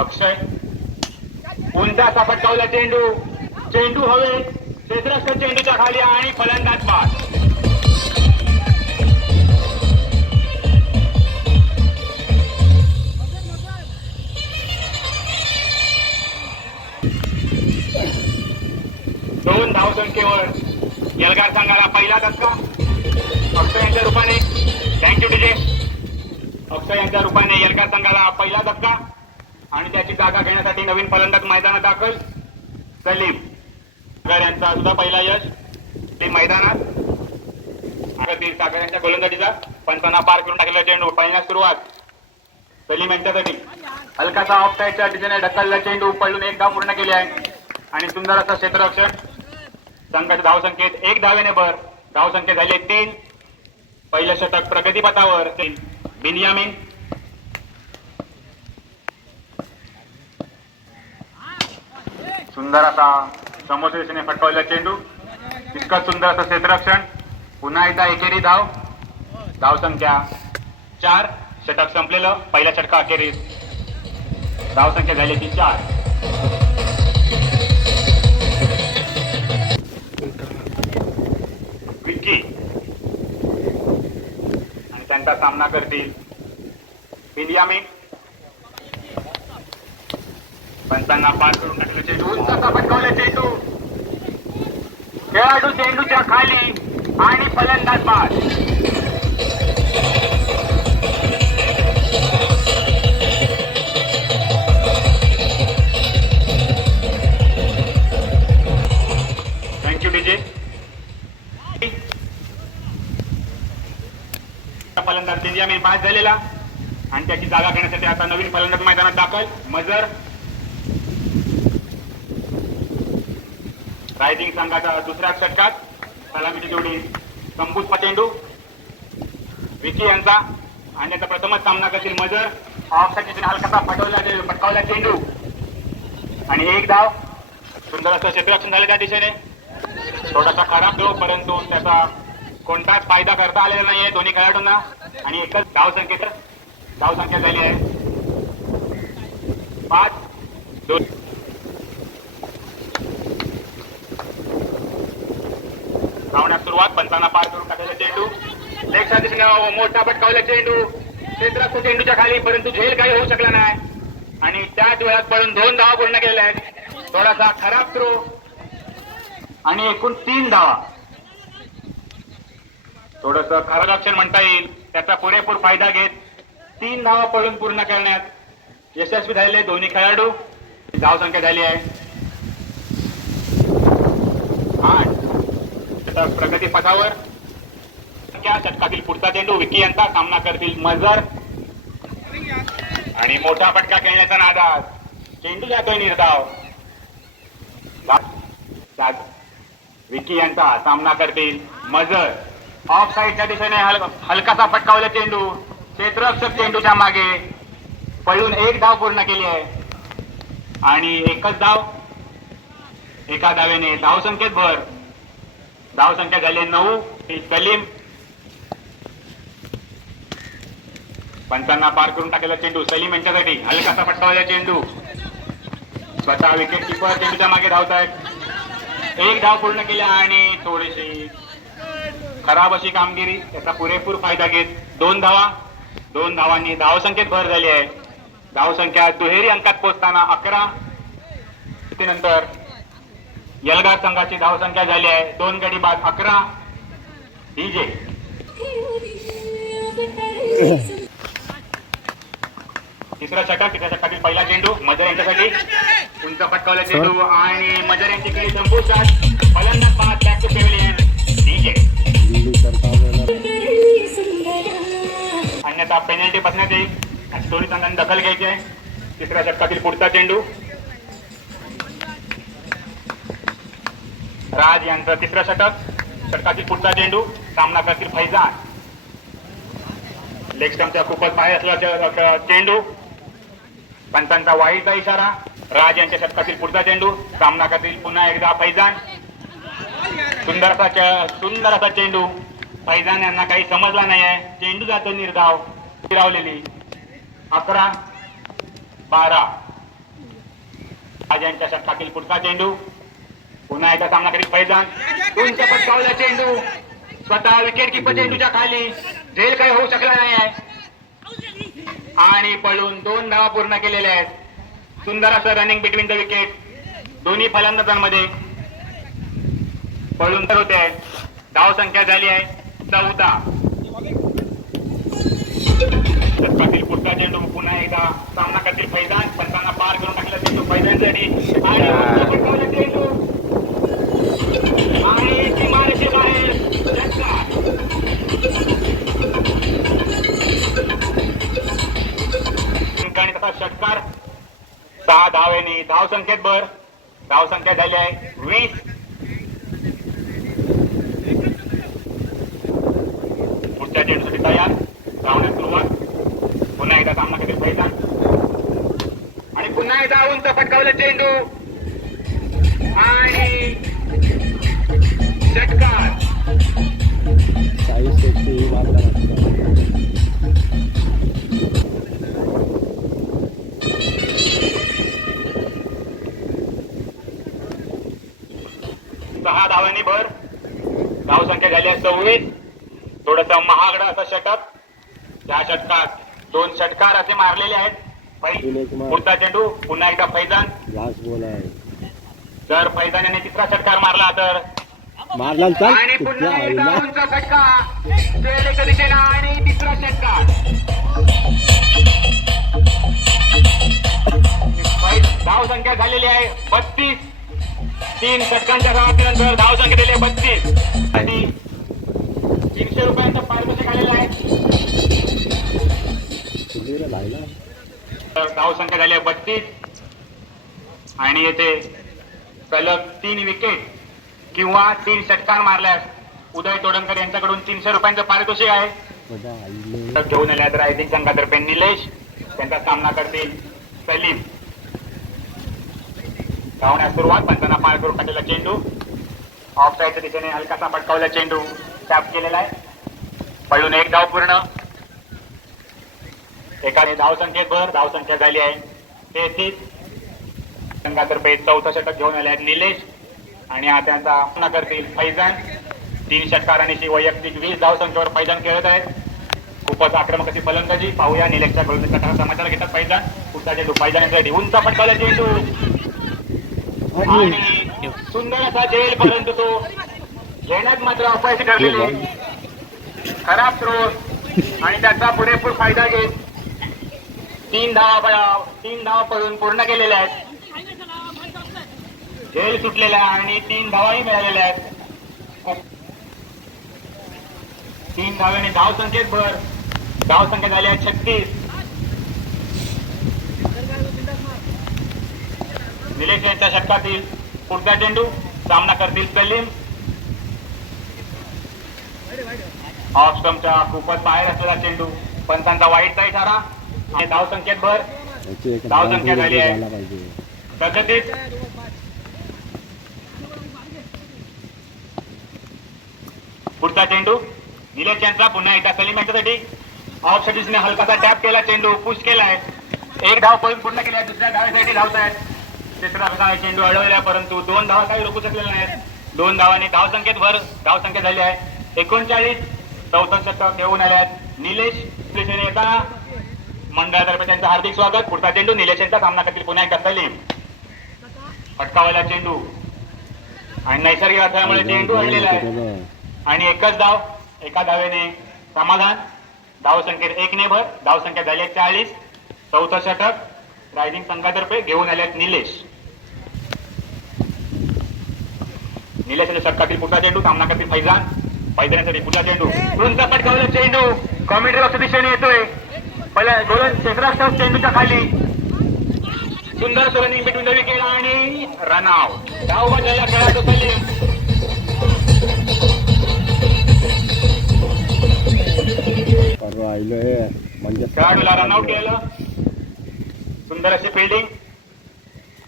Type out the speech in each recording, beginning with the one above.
अक्षय उंचा असा फटकावला चेंडू, चेंडू हवे क्षेत्रस्थ चेंडूच्या खाली आणि फलंदाज बाद. दोन धावसंख्येवर यलगार संघाला पहिला धक्का अक्षय यांच्या रूपाने. Thank you DJ. अक्षय यांच्या रूपाने यलगार संघाला पहिला धक्का आणि त्याची जागा घेण्यासाठी नवीन फलंदाज मैदानात दाखल. सलीम यांचा सुद्धा पहिला यश ते मैदानात. सागर यांच्या गोलंदाजीचा पंचांना पार करून टाकलेला चेंडू पळण्यास सुरुवात. सलीम यांच्यासाठी हलकासा ऑफ साईडच्या दिशेने ढकलला चेंडू पळून एक धाव पूर्ण केली आहे आणि सुंदर असं क्षेत्ररक्षण. संघाच्या धावसंख्येत एक धावेने भर. धावसंख्या झाली 3. पहिलं षटक प्रगतीपथावर बिनयामिन. सुंदर असा समोरच्या दिशेने फटकावलेला चेंडू. तितकंच सुंदर असं क्षेत्ररक्षण. पुन्हा एकदा एकेरी धाव. धावसंख्या 4. षटक संपलेलं. पहिल्या षटका अखेरीस धावसंख्या झाली ती 4. विकी आणि त्यांचा सामना करतील बिनयामिन. पंचांना पार करून टाकलं चेंडू. उंचाचा फटकावला चेंडू. खेळाडू चेंडूच्या खाली आणि फलंदाज बाद. Thank you DJ. फलंदाज बिनयामिन बाद झालेला आणि त्याची जागा घेण्यासाठी आता नवीन फलंदाज मैदानात दाखल. मजर रायझिंग संघाच्या दुसऱ्या षटकात सलामीची जोडी संपुष्पा चेंडू. विकी यांचा आणि त्याचा प्रथमच सामना करतील मजर. ऑफ साईडने हलकासा फटकावला चेंडू आणि एक धाव. सुंदर असं क्षेत्ररक्षण झाले त्या दिशेने. थोडासा खराब थ्रो परंतु त्याचा कोणताच फायदा करता आलेला नाहीये दोन्ही खेळाडूंना आणि एकच धावसंख्या झाली आहे 5-2. धावण्यास सुरुवात. पंचांना पार करून टाकलेला चेंडू. लेगच्या दिशेने मोठा फटकावला चेंडू. क्षेत्रस्थ चेंडूच्या खाली परंतु झेल काही होऊ शकला नाही आणि त्याच वेळात पळून 2 धावा पूर्ण केलेल्या आहेत. थोडासा खराब थ्रो आणि एकूण 3 धावा. थोडस खराब लक्षण म्हणता येईल. त्याचा पुरेपूर फायदा घेत 3 धावा पळून पूर्ण करण्यात यशस्वी झालेले दोन्ही खेळाडू. धावसंख्या झाली आहे 8. प्रगती पथावर षटकातील पुढचा चेंडू. विकी यांचा सामना करतील मजर आणि मोठा फटका खेळण्याचा नादात चेंडू जातोय निर्धाव. विकी यांचा सामना करतील मजर. ऑफ साईडच्या दिशेने हलकासा फटकावला चेंडू. क्षेत्ररक्षक चेंडूच्या मागे पळून एक धाव पूर्ण केली आहे आणि एकच धाव. एका धावेने धावसंख्येत भर. धावसंख्या झाली 9. सलीम पंचांना पार करून टाकलेला चेंडू. सलीम यांच्यासाठी हलकासा फटकावलेला चेंडू. स्वतः विकेट किपर चेंडूच्या मागे धावतायत. एक धाव पूर्ण केली आणि थोडीशी खराब अशी कामगिरी. त्याचा पुरेपूर फायदा घेत 2 धावा. 2 धावांनी धावसंख्येत भर झाली आहे. धावसंख्या दुहेरी अंकात पोहोचताना 11. नंतर यलगार संघाची धावसंख्या झाली आहे 2 गडी बाद 11. डीजे तिसरा षटक. तिसऱ्या षटकातील पहिला चेंडू मजर यांच्यासाठी. उंच फटकावला चेंडू आणि मजर यांची खेळी संपुष्टात. फलंदाज बाद. Back to pavilion. डीजे अन्यथा पेनल्टी बसण्यात येईल. दोन्ही संघांनी दखल घ्यायची आहे. तिसऱ्या षटकातील पुढचा चेंडू. राज यांचं तिसरं षटकातील पुढचा चेंडू. सामना करतील फैजान. लेग स्टंपच्या खूपच बाहेर असलेला चेंडू. पंचांचा वाईचा इशारा. राज यांच्या षटकातील पुढचा चेंडू. सामना करतील पुन्हा एकदा फैजान. सुंदर असा चेंडू. फैजान यांना काही समजला नाही आहे. चेंडू जातो निर्धाव. फिरावलेली 11-12. आज यांच्या षटकातील पुढचा चेंडू पुन्हा एकदा सामना करीत फैजान उंच पटकावला चेंडू स्वतः विकेट किपर चेंडूच्या खाली झेल काही होऊ शकला नाही आहे आणि पळून 2 धावा पूर्ण केलेल्या आहेत. सुंदर असं रनिंग बिटवीन द विकेट दोन्ही फलंदाजांमध्ये पळून तर होते. धाव संख्या झाली आहे 14. षटकातील पुढचा चेंडू पुन्हा एकदा सामना करतील फैजान पंचांना पार करून टाकला चेंडू फैजानसाठी आणि चेंडू आणि सीमारेषे बाहेर षटकार 6 धावेने धाव संख्येत भर. धाव संख्या झाली आहे 20. पुढच्या चेंडूसाठी तयार धावण्यास सुरुवात पुन्हा एकदा सामना करेल फैजान आणि पुन्हा एकदा उंच फटकावलं चेंडू आणि षटकार. सहा धावांनी भर. धाव संख्या झाली आहे 26. थोडस महागडं असं षटक. या षटकात 2 षटकार असे मारलेले आहेत. पुढचा चेंडू पुन्हा एकदा फैजान. जर फैजान याने 3रा षटकार मारला तर आणि पुन्हा एकदा उंच फटका एका दिशेला आणि 3रा षटकार. धाव संख्या झालेली आहे 32. 3 षटकांच्या समाप्तीनंतर धाव संख्या दिली आहे 32 आणि 300 रुपयांचा पारितोषिक आलेला आहे. धाव संख्या झाली आहे 32 आणि येथे सलग 3 विकेट किंवा 3 षटकार मारल्यास उदय तोडणकर यांच्याकडून 300 रुपयांचं पारितोषिक आहे. घेऊन आल्या तर रायझिंग संघातर्फे निलेश त्यांचा सामना करतील सलीम. धावण्यास सुरुवात पंचांना पार करून टाकलेला चेंडू ऑफ साईडच्या दिशेने हलकासा पटकावला चेंडू टॅप केलेला आहे. पळून 1 धाव पूर्ण. एकाने धाव संख्येत भर. धाव संख्या झाली आहे 33. संघातर्फे 4थं षटक घेऊन आले आहेत निलेश आणि आता त्यांचा सामना करतील फैजान. 3 षटकार आणि वैयक्तिक 20 धाव संख्येवर फैजान खेळत आहेत. खूपच आक्रमक अशी फलंदाजी पाहूया. निलेशच्या गोलंदाजीचा समाचार घेतात फैजान. पुढचा चेंडू फैजान यांच्यासाठी उंच पटकावला चेंडू आणि सुंदर असा झेल परंतु तो घेण्यात मात्र अपयशी ठरलेले. खराब स्रोत आणि त्याचा पुरेपूर फायदा घेत 3 धावा पळून पूर्ण केलेल्या आहेत. झेल सुटलेला आणि 3 धावाही मिळालेल्या आहेत. 3 धाव्याने धाव संख्येत भर. धाव संख्या झाली आहे 36. निलेश यांच्या षटकातील पुढचा चेंडू सामना करतील सलीम. ऑफ स्टंपच्या खूपच बाहेर असलेला चेंडू पंचांचा वाईटचा इशारा आणि धाव संख्येत भर. धाव संख्या झाली आहे 37. पुढचा चेंडू निलेश यांचा पुन्हा एकदा सलीम यांच्यासाठी ऑफ साईडने हलकासा टॅप केला चेंडू पुश केलाय. 1 धाव पळून पूर्ण केली आहे. दुसऱ्या धावेसाठी धावत आहेत. 3रा चेंडू अडवला परंतु 2 धावा काही रोखू शकलेल्या नाहीत. 2 धावांनी धाव संख्येत भर. धाव संख्या झाली आहे 39. 4थं षटक घेऊन आले आहेत निलेश. येताना मंडळातर्फे त्यांचं हार्दिक स्वागत. पुढचा चेंडू निलेश यांचा सामना करतील पुन्हा एकदा सलीम. फटकावलेला चेंडू आणि नैसर्गिक असल्यामुळे चेंडू अडलेला आहे आणि 1च धाव. 1 धावेने समाधान. धाव संख्येत 1 ने भर. धाव संख्या झाली आहे 40. 4थं षटक रायझिंग संघातर्फे घेऊन आले आहेत निलेश. निलेशच्या षटकातील पुढचा चेंडू सामना करतील फैजान. फैजानासाठी पुढचा चेंडू उंच पटकावला चेंडू कॉमेंट्री बॉक्सच्या दिशेने येतोय. पहिल्या गोलंदाज चेंडूच्या खाली सुंदर रनिंग बिटवीन द विकेट आणि रन आउट. धाव बदलला खेळाडू सलीम. खेळाडूला रन आउट केलं. सुंदर अशी फिल्डिंग.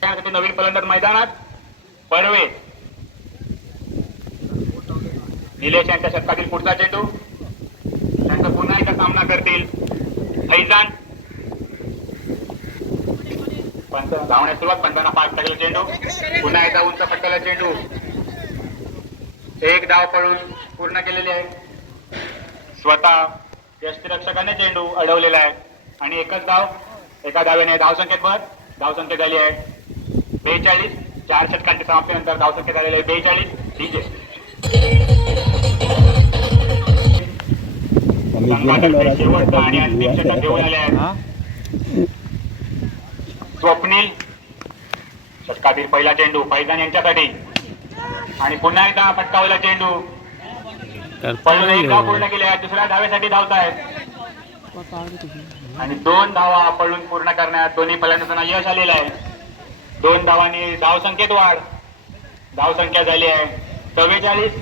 त्यासाठी नवीन फलंदाज मैदानात पडवे. निलेश यांच्या षटकातील पुढचा चेंडू त्यांचा पुन्हा एकदा सामना करतील फैजान. पंच धावण्यास सुरुवात, पंचांना पाच टाकलेला चेंडू, पुन्हा एकदा उंच फटकाला चेंडू, एक धाव पळून पूर्ण केलेली आहे. स्वतः यष्टीरक्षकाने चेंडू अडवलेला आहे आणि एकच धाव, एका धावेने धावसंख्येत भर. धावसंख्या झाली आहे 42. 4 षटकांच्या समाप्तीनंतर धावसंख्या झालेली आहे 42. ठीक आहे. शेवटचा आणि अंतिम षटक घेऊन आले आहेत स्वप्नील. षटकातील पहिला चेंडू फैजान यांच्यासाठी आणि पुन्हा एकदा फटकावला चेंडू, पळून एक धाव पूर्ण केली आहे. दुसऱ्या धावेसाठी धावत आहेत आणि 2 धावा पळून पूर्ण करण्यात दोन्ही फलंदाजांना यश आलेलं आहे. 2 धावांनी धावसंख्येत वाढ. धावसंख्या झाली आहे 44.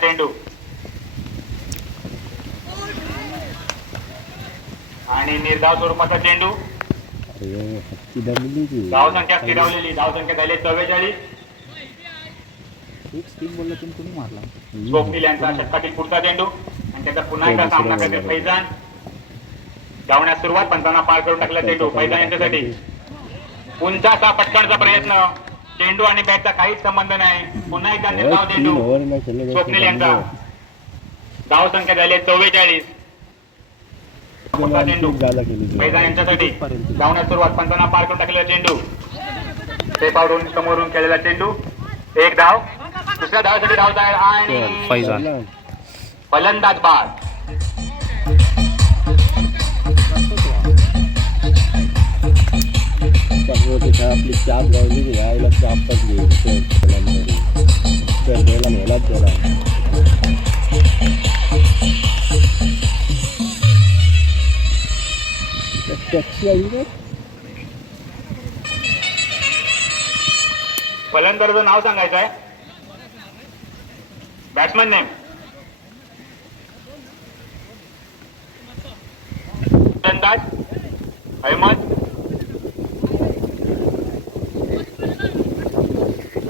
चेंडू आणि निर्धाव स्वरूपाचा चेंडू, धावसंख्या स्थिरावलेली. धावसंख्या झाली 44. स्वप्नील यांचा षटकातील पुढचा चेंडू आणि त्याचा पुन्हा एकदा सामना करते फैजान. धावण्यास सुरुवात, पंचांना पार करून टाकला चेंडू फैजान यांच्यासाठी. उंचाचा पटकनचा प्रयत्न, चेंडू आणि बॅटचा काहीच संबंध नाही. पुन्हा एकदा निर्धाव चेंडू स्वप्नील यांचा. धावसंख्या झाली 44. चेंडू फैजान यांच्यासाठी. धावण्यास सुरुवात, पंचांना पार करून टाकलेला चेंडू, ते पावडून समोरून केलेला चेंडू, एक धाव. दुसऱ्या धावासाठी धावत आहे आणि फलंदाज बाद. आपली चाप गावली यायला चापच गेला मेलाच गेला. फलंदाजाचं नाव सांगायचं आहे, बॅट्समन नेम. फलंदाज अहमद.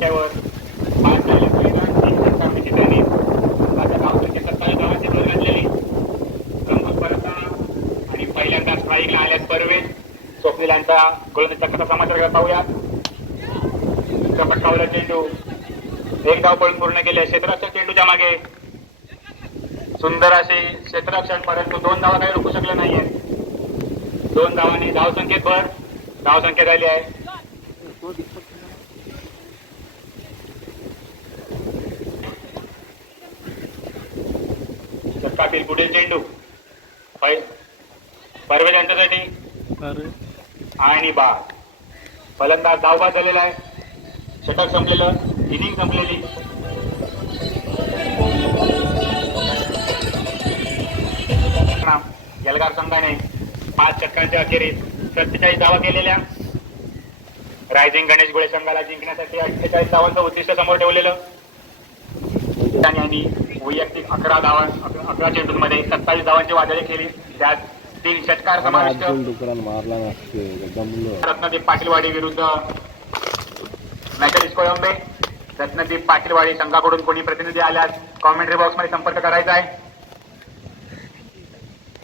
त्यावर 5 झाले त्यांनी आता धावसंख्या 27 धावांची भर घातलेली. गंमत परताना आणि पहिल्यांदा स्ट्राईकला आल्यास परवेज. स्वप्नील यांचा गोलंदाजीचा कसा समाचार पाहूया. पटकावला चेंडू, एक धाव पळून पूर्ण केले. क्षेत्ररक्षक चेंडूच्या मागे, सुंदर असे क्षेत्ररक्षण, परंतु 2 धावा काही रोखू शकले नाहीये. 2 धावांनी धावसंख्येत भर. धावसंख्या झाली आहे षटकातील पुढील चेंडू परवेज यांच्यासाठी आणि बाद. फलंदाज धावबाद झालेला आहे. षटक संपलेलं, इनिंग संपलेली. यलगार संघाने 5 षटकांच्या अखेरीस 47 धावा केलेल्या. रायझिंग गणेश गोळे संघाला जिंकण्यासाठी 48 धावांचं उद्दिष्ट समोर ठेवलेलं. आणि वैयक्तिक 11 चेंडूंमध्ये 27 धावांची वादळे केली. त्यात 3 षटकार समाविष्ट. रत्नदीप पाटीलवाडी विरुद्ध मॅचलिस्ट कोळंबे. रत्नदीप पाटीलवाडी संघाकडून कोणी प्रतिनिधी आल्यास कॉमेंट्री बॉक्स मध्ये संपर्क करायचा आहे.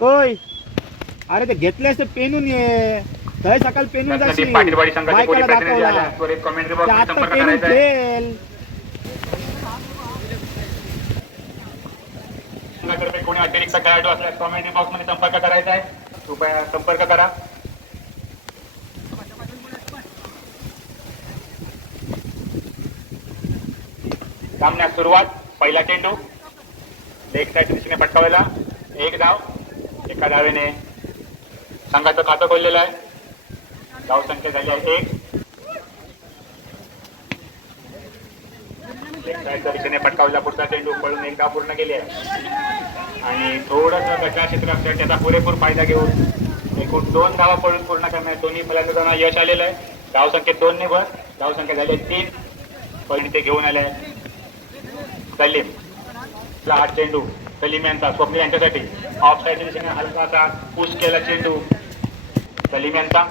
होय, अरे ते घेतलेस तर पेनून ये. तर सकाळ पेनून जाशील. पाटीलवाडी संघाचे कोणी प्रतिनिधी आल्यास त्वरित कॉमेंट्री बॉक्स मध्ये संपर्क करायचा आहे. संघातर्फे कोणी अतिरिक्त खेळाडू असल्यास कॉमेंट्री बॉक्स मध्ये संपर्क करायचा आहे. कृपया संपर्क करा. सामन्यास सुरुवात, पहिला चेंडू लेग साईड दिशेने पटकावला, एक धाव. एका धावेने संघाचं खातं खोललेलं आहे. धावसंख्या झाली आहे 1. लेग साईडच्या दिशेने पटकावला पुढचा चेंडू, पळून एक धाव पूर्ण केली आहे आणि थोडंसं गटा क्षेत्ररक्षण त्याचा पुरेपूर फायदा घेऊन एकूण 2 धावा पळून पूर्ण करण्यात दोन्ही फलंदाजांना यश आलेलं आहे. धावसंख्येत 2 ने भर. धावसंख्या झाली 3. पण ते घेऊन आले सलीम. हा चेंडू सलीम यांचा स्वप्नील यांच्यासाठी. ऑफ साईडच्या दिशेने हलकासा पुश केला चेंडू सलीम यांचा.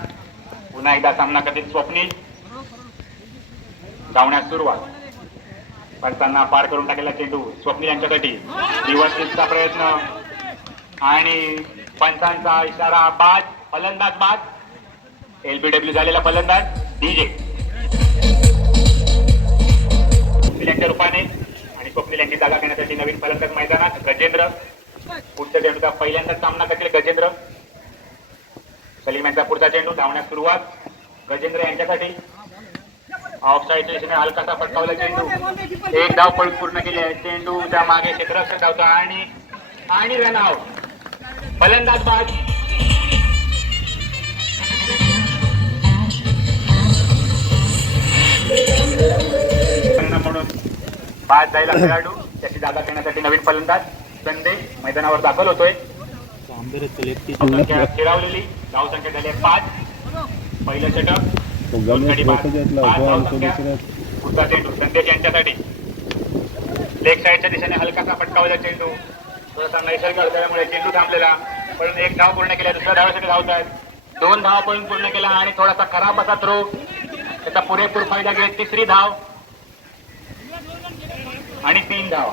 पुन्हा एकदा सामना करतील स्वप्नील. धावण्यास सुरुवात, पंचांना पार करून टाकलेला चेंडू स्वप्नील यांच्यासाठी. रिव्हर्सचा प्रयत्न आणि पंचांचा इशारा बाद. फलंदाज बाद. LBW झालेला फलंदाज डीजे यांच्या रूपाने आणि स्वप्नील यांची जागा घेण्यासाठी नवीन फलंदाज मैदानात गजेंद्र. पुढच्या चेंडूचा पहिल्यांदाच सामना करतील गजेंद्र. सलीम यांचा पुढचा चेंडू धावण्यास सुरुवात गजेंद्र यांच्यासाठी. ऑफ साईडच्या दिशेने हलकासा फटकावला चेंडू. एक धाव पळून पूर्ण केली आहे. चेंडूच्या मागे क्षेत्ररक्षक धावता आणि रन आउट. फलंदाज बाद. म्हणून बाद जायला खेळाडू त्याची जागा घेण्यासाठी नवीन फलंदाज संदेश मैदानावर दाखल होतोय. चिरावलेली धावसंख्या झाली आहे 5. पहिलं षटक. पुढचा चेंडू संदेश यांच्यासाठी. लेग साईडच्या दिशेने हलकासा फटकावला चेंडू. थोडासा नैसर्गिक अडथळ्यामुळे चेंडू थांबलेला. पण एक धाव पूर्ण केला. दुसऱ्या धावासाठी धावत आहेत. 2 धावा पळून पूर्ण केला आणि थोडासा खराब असा थ्रो. त्याचा पुरेपूर फायदा घेत तिसरी धाव आणि 3 धावा.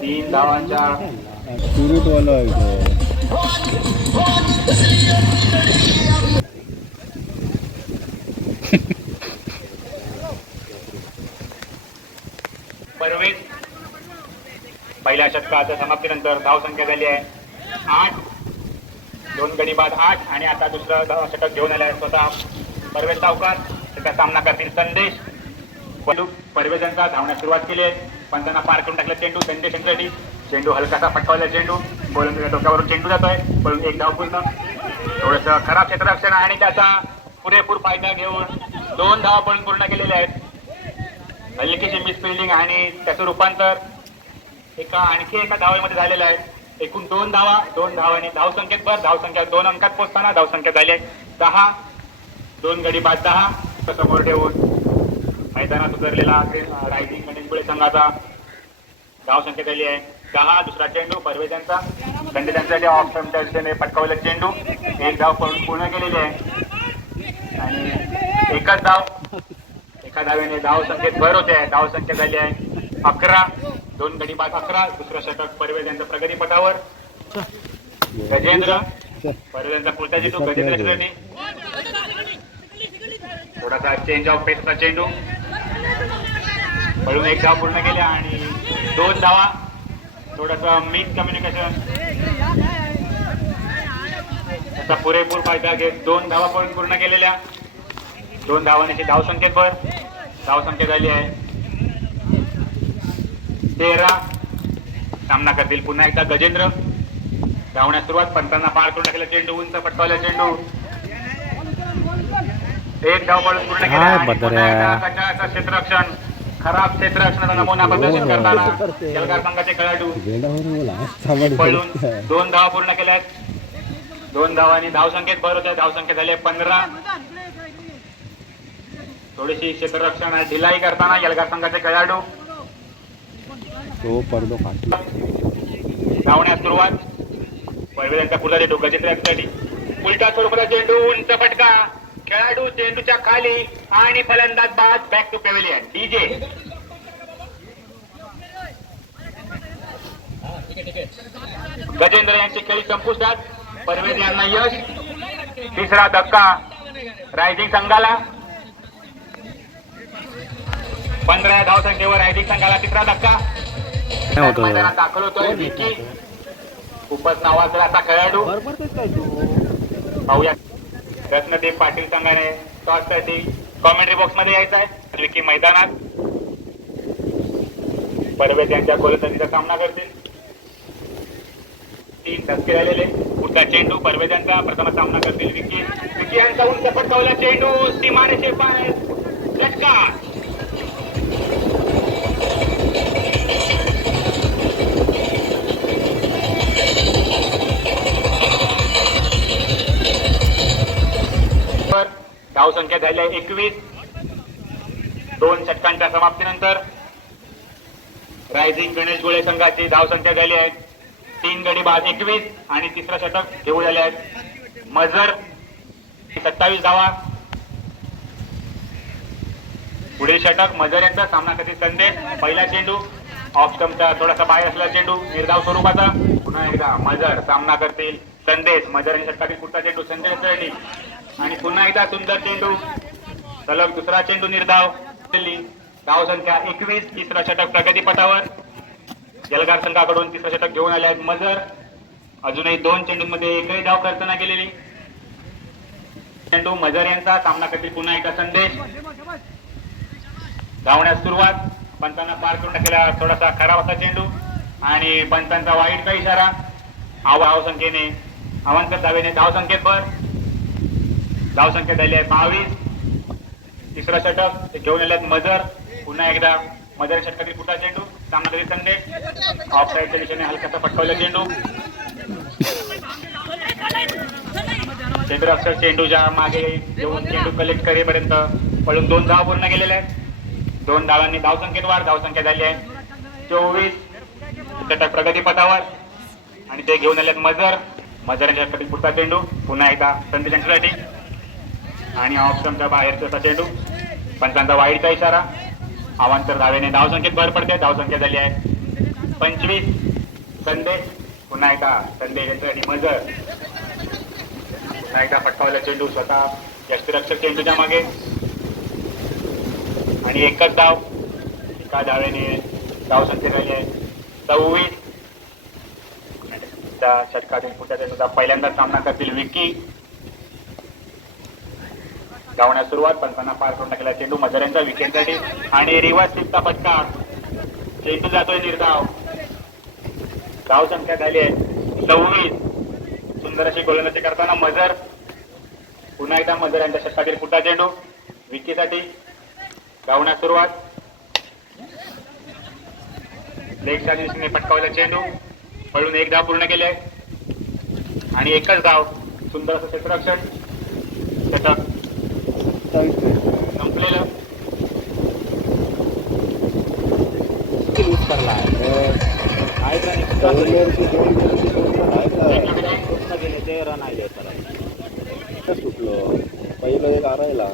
3 धावांच्या परवेज. पहिल्या षटकाच्या समाप्तीनंतर धावसंख्या झाली आहे 8. 2 गडी बाद 8 आणि आता दुसरं षटक घेऊन आले आहे स्वतः परवेज सावकार. त्याचा सामना करतील संदेश. परवेजांचा धावण्यास सुरुवात केली आहे. पण त्यांना पार करून टाकला चेंडू संदेश यांच्यासाठी. चेंडू हलकासा फटकावला चेंडू. गोलंदाजाच्या डोक्यावरून चेंडू जातोय. पण एक धाव पूर्ण. थोडंसं खराब क्षेत्ररक्षण आणि त्याचा पुरेपूर फायदा घेऊन 2 धावा पण पूर्ण केलेल्या आहेत. हलकीशी मिसफिल्डिंग आणि त्याचं रूपांतर आणखी एका धावेमध्ये झालेलं आहे. एकूण 2 धावा. 2 धावांनी धावसंख्येत भर. धावसंख्या 2 अंकात पोहोचताना धावसंख्या झाली आहे 10. 2 गडी बाद 10 समोर ठेवून मैदानात उतरलेला रायझिंग गणेशपुळे संघाचा धावसंख्या झाली आहे 10. दुसरा चेंडू परवेजांचा. संदेशांसाठी ऑफ स्टंपच्या दिशेने पटकावलेला चेंडू. एक धाव पूर्ण केलेली आहे आणि एकच धाव. एका धावेने धावसंख्येत भर होते आहे. धावसंख्या झाली आहे 11. 2 गडी बाद 11. दुसरं षटक परवेजांचा प्रगतीपथावर. गजेंद्र परवेजांचा पुढचा चेंडू गजेंद्रसाठी. थोडासा चेंज ऑफ पेसचा चेंडू. पळून एक धाव पूर्ण केल्या आणि 2 धावा. थोडासा मिस कम्युनिकेशन. त्याचा पुरेपूर फायदा घेत 2 धावा पळून पूर्ण केलेल्या. 2 धावांची धावसंख्येत भर. धावसंख्या झाली आहे 13. सामना करतील पुन्हा एकदा गजेंद्र. धावण्यास सुरुवात. पंतांना पार करून टाकला चेंडू. उंच फटकावला चेंडू. एक धाव पळून पूर्ण केला. क्षेत्ररक्षण. खराब क्षेत्ररक्षणाचा नमुना प्रदर्शित करताना जलगार संघाचे खेळाडू पळून 2 धावा पूर्ण केल्यात. 2 धावांनी धावसंख्येत भर होत्या. धावसंख्या झाली 15. थोडीशी क्षेत्ररक्षण ढिलाई करताना जलगार संघाचे खेळाडू धावण्यास सुरुवात. परवेजांचा पुढचा चेंडू गजेंद्रसाठी. उलटा स्वरूपाचा चेंडू. उंच फटका. खेळाडू चेंडूच्या खाली आणि फलंदाज बाद. Back to pavilion. DJ Gajendra यांची खेळी संपुष्टात. परवेज यांना यश. तिसरा धक्का रायझिंग संघाला. 15 धावसंख्येवर रायझिंग संघाला तिसरा धक्का. मैदानात दाखल होतोय विकी. खूपच नावाजलेला असा खेळाडू. पाहूया. रत्नदीप पाटील संघाने टॉससाठी कॉमेंट्री बॉक्स मध्ये यायचं आहे. विकी मैदानात. परवेज यांच्या गोलंदाजीचा सामना करतील. 3 धक्के झालेले. पुढचा चेंडू परवेजांचा. प्रथम सामना करतील विकी. विकी यांचा उंच फटकावला चेंडू. सीमारेषे पाय. षटकार. धावसंख्या झाली आहे 21. 2 षटकांच्या समाप्तीनंतर रायझिंग गणेशपुळे संघाची धावसंख्या झाली आहे 3 गडी बाद 21 आणि तिसरं षटक घेऊन झाले आहेत मजर 27 धावा. पुढील षटक मजर यांचा. सामना करतील संदेश. पहिला चेंडू ऑफ स्टंपचा थोडासा बाहेर असलेला चेंडू निर्धाव स्वरूपाचा. पुन्हा एकदा मजर सामना करतील संदेश. मजर आणि षटकातील पुढचा चेंडू संदेशसाठी. आणि पुन्हा एकदा सुंदर चेंडू, सलग दुसरा चेंडू निर्धाव. धाव संख्या 21. तिसरा षटक प्रगतीपथावर. जलगार संघाकडून तिसरं षटक घेऊन आले आहेत मजर. अजूनही 2 चेंडूंमध्ये एकही धाव खर्च न केलेली. चेंडू मजर यांचा सामना करतील पुन्हा एकदा संदेश. धावण्यास सुरुवात. पंचांना पार करून टाकलेला थोडासा खराब असा चेंडू आणि पंचांचा वाईटचा इशारा. धाव संख्येने अवांतर धावेने धाव संख्येत भर. धाव संख्या झाली आहे 22. तिसरं षटक ते घेऊन आले आहेत मजर. पुन्हा एकदा मजर षटकातील पुढचा चेंडू. सामना करीत संदेश. ऑफ साईडच्या दिशेने हलकासा फटकावला चेंडू. क्षेत्ररक्षक चेंडूच्या मागे येऊन चेंडू कलेक्ट करेपर्यंत पळून 2 धावा पूर्ण केलेल्या आहेत. 2 धावांनी धाव संख्येत वाढ. धाव संख्या झाली आहे 24. षटक प्रगतीपथावर आणि ते घेऊन आलेत मजर. मजर षटकातील पुढचा चेंडू. पुन्हा एकदा संदेश यांच्यासाठी आणि ऑफ स्टंपच्या बाहेरचा चेंडू. पंचांचा वाईटचा इशारा. अवांतर धावेने धाव संख्येत भर पडते. धाव संख्या झाली आहे 25. संदेश. पुन्हा एकदा संदेश यांच्यासाठी मजर. पुन्हा एकदा फटकावला चेंडू स्वतः यष्टिरक्षक चेंडूच्या मागे आणि एकच धाव. एका धावेने धाव संख्या झाली आहे 26. त्या षटकातील पुढच्या चेंडूचा पहिल्यांदाच सामना करतील विकी. धावण्यास सुरुवात. पंचांना पार करून टाकलेला चेंडू मजर यांचा विकेटसाठी आणि रिव्हर्स स्वीपचा फटका. चेंडू जातोय निर्धाव. धाव संख्या झाली आहे 26. सुंदर अशी गोलंदाजी करताना मजर. पुन्हा एकदा मजर यांच्या षटकातील पुढचा चेंडू विकीसाठी. धावण्यास सुरुवात. लेगच्या दिशेने फटकावला चेंडू. पळून 1 धाव पूर्ण केले आणि एकच धाव. सुंदर असं क्षेत्ररक्षण. षटक संपलेलं. सुटलो पहिलं एक आरायला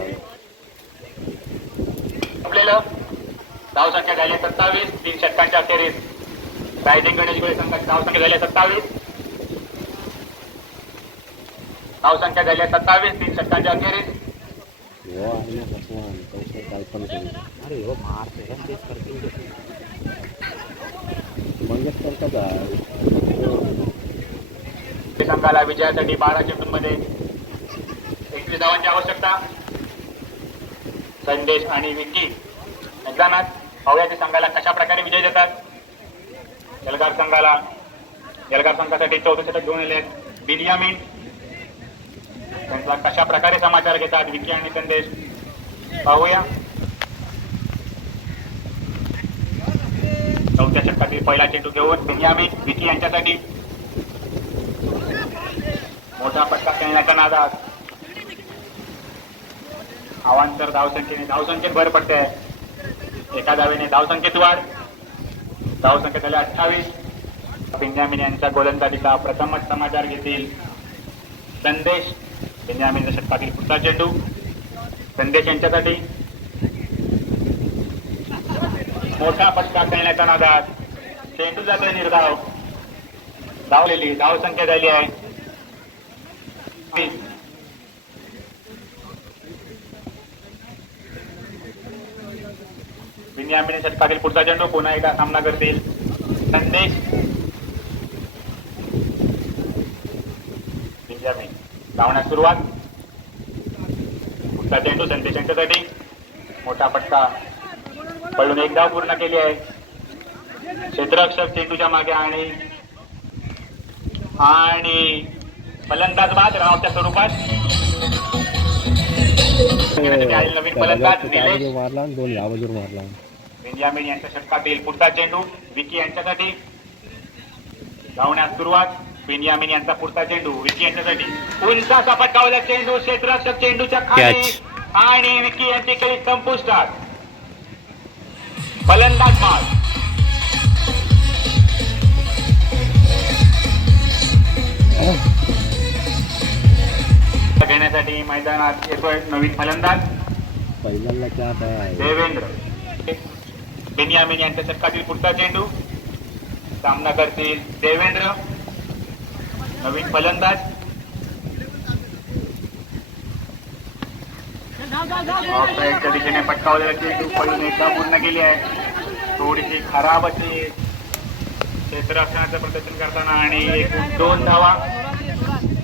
संपलेलं. धाव संख्या झाली 27. 3 षटकांच्या अखेरीस रायझिंग गणेश गोळे संघाची धाव संख्या झाली 27. धाव संख्या झाली 27. 3 षटकांच्या अखेरीस. अरे हो संघाला विजयासाठी 12 चेंडूंमध्ये 21 धावांची आवश्यकता. संदेश आणि विकी मैदानात. पाहूया संघाला कशा प्रकारे विजय देतात. जलगार संघासाठी 4थं षटक घेऊन आले आहेत बिनियामीन. त्यांचा कशा प्रकारे समाचार घेतात विकी आणि संदेश पाहूया. 4थ्या षटकातील पहिला चेंडू घेऊन बिनियामीन विकी यांच्यासाठी. मोठा फटका खेळण्याच्या नादात अवांतर धावसंख्येत भर पडते. एका धावेने धावसंख्येत वाढ. धावसंख्या झाल्या 28. बेंजामिन यांच्या गोलंदाजीचा प्रथमच समाचार घेतील संदेश. बेंजामिनच्या षटकातील पुढचा चेंडू संदेश यांच्यासाठी. मोठा फटका खेळण्याच्या नादात चेंडू जातोय निर्धाव. धावलेली धावसंख्या झाली आहे 20. बिनियामीन षटकातील पुढचा चेंडू. पुन्हा एकदा सामना करतील संदेश. बिनियामीन. धावण्यास सुरुवात. पुढचा चेंडू संदेश यांच्यासाठी. मोठा फटका. पळून 1 धाव पूर्ण केली आहे. क्षेत्ररक्षक चेंडूच्या मागे आणि फलंदाज बाद रावच्या स्वरूपात. नवीन फलंदाज निलेश मारला 2 यावजूर मारला. बेंजामिन यांच्या षटकातील पुढचा चेंडू विकी यांच्यासाठी. धावण्यास सुरुवात. बेंजामिन यांचा पुढचा चेंडू विकी यांच्यासाठी. उंच असा फटकावला चेंडू क्षेत्ररक्षक चेंडूच्या खाली आणि विकी यांची खेळी संपुष्टात. फलंदाज बाद. घेण्यासाठी मैदानात येतोय नवीन फलंदाज देवेंद्र. बेनियामीन यांच्या षटकातील पुढचा चेंडू. सामना करतील देवेंद्र. नवीन फलंदाज ऑफसाईडच्या दिशेने पटकावलेला चेंडू पळून एकदा पूर्ण केली आहे. थोडीशी खराब अशी क्षेत्ररक्षणाचं प्रदर्शन करताना आणि एकूण 2 धावा.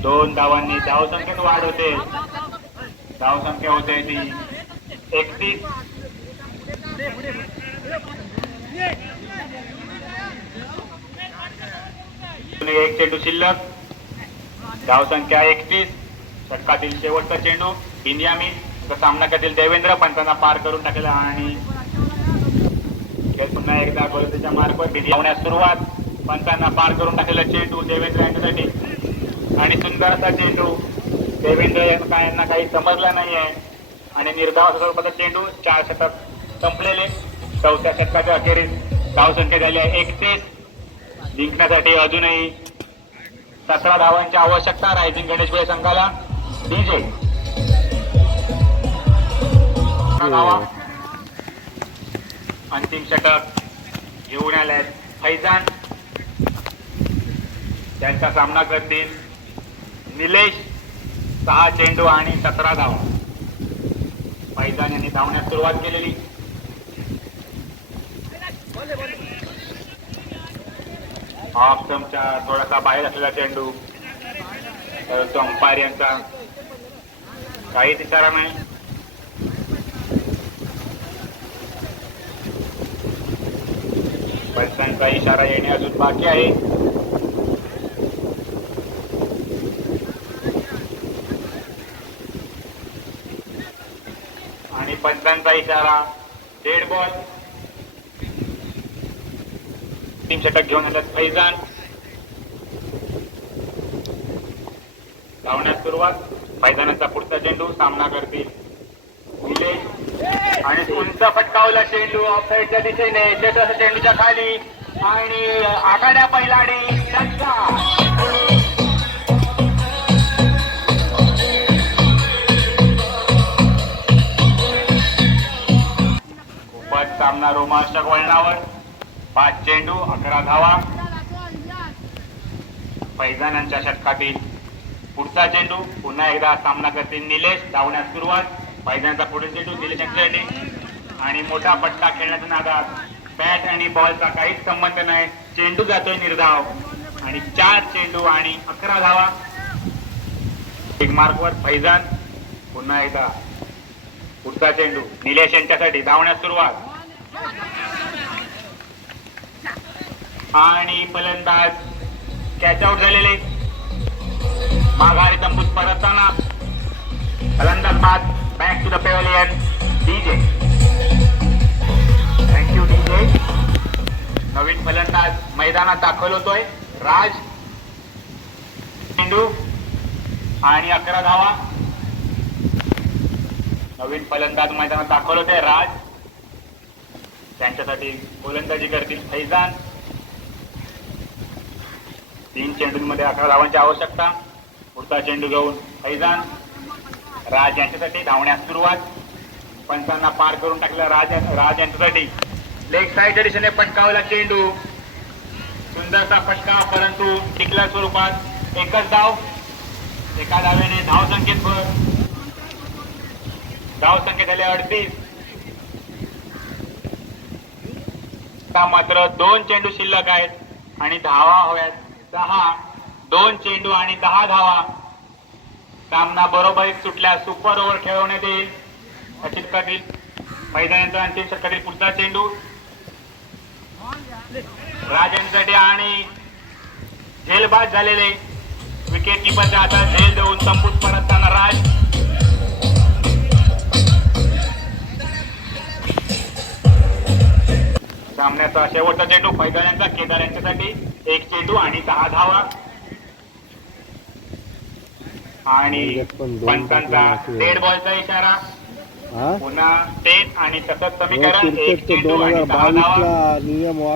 2 धावांनी धावसंख्येत वाढ होते. धावसंख्या होते ती 31. एक चेंडू शिल्लक. धावसंख्या 31. षटकातील शेवटचा चेंडू बिनयामीन सामना करतील देवेंद्र पंचांना पार करून टाकला आणि खेळ पुन्हा एकदा गोलंदाजीच्या मार्गावर धावण्यास सुरुवात. पंचांना पार करून टाकलेला चेंडू देवेंद्र यांच्यासाठी आणि सुंदर असा चेंडू. देवेंद्र यांना काही समजला नाही आहे आणि निर्धाव स्वरूपाचा चेंडू. 4 षटक संपलेले. 4थ्या षटकाच्या अखेरीस धावसंख्या झाली आहे 31. जिंकण्यासाठी अजूनही 17 धावांची आवश्यकता रायझिंग गणेशपुरे संघाला. डीजे अंतिम षटक घेऊन आले फैजान. त्यांचा सामना करतील निलेश. 6 चेंडू आणि 17 धावा. फैजान यांनी धावण्यास सुरुवात केलेली. ऑफ स्टंपच्या थोडासा बाहेर असलेला चेंडू, परंतु अंपायर यांचा काहीच इशारा नाही. पंचांचा इशारा येणे अजून बाकी आहे. आणि पंचांचा इशारा डेड बॉल. टीम षटक घेऊन आल्यात फैजान. धावण्यास सुरुवात. फैजानाचा पुढचा चेंडू सामना करतील निलेश आणि उंच फटकावला चेंडू ऑफसाईडच्या दिशेने. चेंडूच्या खाली आणि आखाड्या पहिलाडी खूपच सामना रोमांचक वळणावर. 5 चेंडू 11 धावा. फैजानांच्या षटकातील पुढचा चेंडू पुन्हा एकदा सामना करतील निलेश. धावण्यास सुरुवात. फैजानचा पुढील चेंडू निलेश यांच्यासाठी आणि मोठा पट्टा खेळण्याच्या नादात बॅट आणि बॉलचा काहीच संबंध नाही. चेंडू जातोय निर्धाव आणि 4 चेंडू आणि 11 धावा. एक मार्कवर फैजान. पुन्हा एकदा पुढचा चेंडू निलेश यांच्यासाठी. धावण्यास सुरुवात आणि फलंदाज कॅच आउट झालेले. माघारी तंबूत परतताना फलंदाज बाद. Back to the pavilion. DJ thank you DJ. नवीन फलंदाज मैदानात दाखल होतोय राज. चेंडू आणि 11 धावा. नवीन फलंदाज मैदानात दाखल होतोय राज. त्यांच्यासाठी गोलंदाजी करतील फैजान. 3 चेंडूंमध्ये 11 धावांची आवश्यकता. पुढचा चेंडू घेऊन फैजान. राज यांच्यासाठी. धावण्यास सुरुवात. पंचांना पार करून टाकला राज यांच्यासाठी. लेग साईडच्या दिशेने पटकावला चेंडू. सुंदरसा पटका परंतु टिकल्या स्वरूपात. एकच धाव. एका धावेने धावसंख्येत भर. धावसंख्येत झाले 38. मात्र 2 चेंडू शिल्लक आहेत आणि धावा हव्यात 10. 2 चेंडू आणि 10 धावा. सामना बरोबरीत सुटल्या सुपर ओव्हर खेळवण्यात येईल. षटकातील मैदानाचा अंतिम षटकातील पुढचा चेंडू राज यांच्यासाठी आणि झेलबाद झालेले. विकेट किपरच्या हातात झेल देऊन तंबूत परतताना राज. सामन्याचा शेवटचा चेंडू फैजान केदार यांच्यासाठी. 1 चेंडू आणि 10 धावा. आणि पंचांचा डेड बॉलचा इशारा. पुन्हा 10 आणि सतत समीकरण. 1 चेंडू आणि 10 धावा.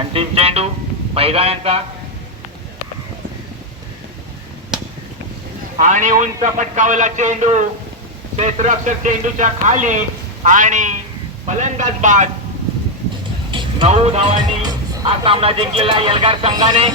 अंतिम चेंडू फैजान यांचा आणि उंच फटकावला चेंडू. क्षेत्ररक्षक चेंडूच्या खाली आणि फलंदाज बाद. 9 धावांनी हा सामना जिंकलेला एल्गार संघाने.